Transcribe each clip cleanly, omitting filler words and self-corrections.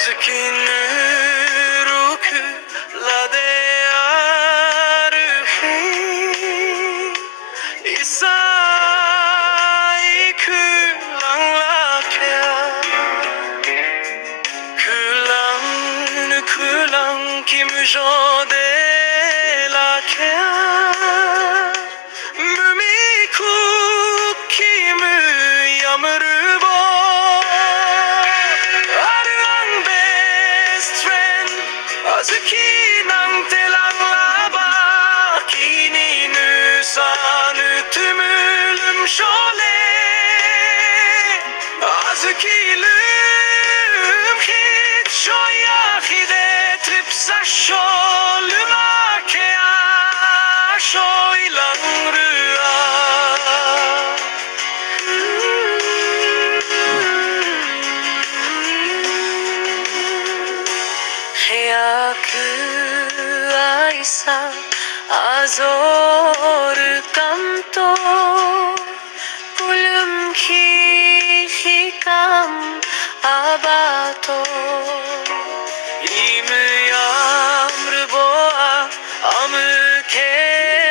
Azüki la de arhi isai kulang la kya kulang ki mujo de la kya mumiku ki müyamrübo Azüki nang telang laba kini nusanı tümülüm şole Azüki lüm hit şoya hide tripsa şolüm akea şoylang rüya Aisa azor canto pulum hikam abato müyamrübo amke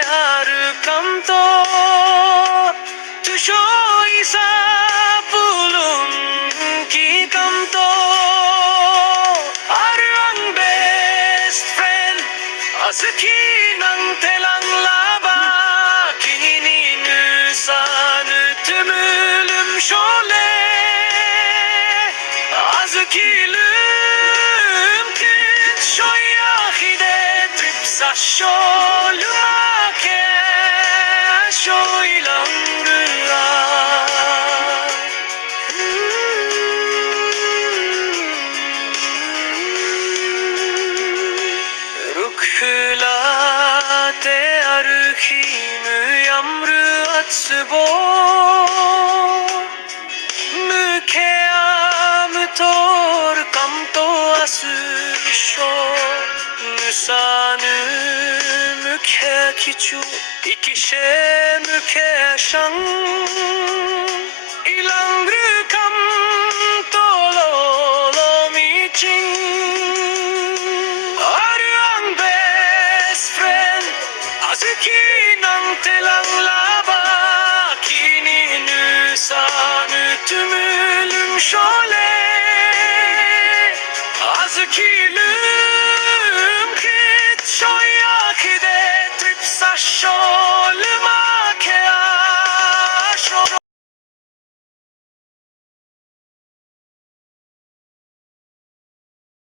har canto tuşo isa pulum ki canto Azüki nang telang laba kini nusanı tümülüm şole Azüki lüm kit şoya hide tripsa şolüm ake şoylang rüya Rukulate arhi müyamrü atsubo Mükeam tor kamto asusho Nusanı müke kichu ikişe müke şang İlangrı kam tololo miçing Azüki nang telang laba kini nusanı tümülüm şole Azüki lüm hit şoya hide tripsa şole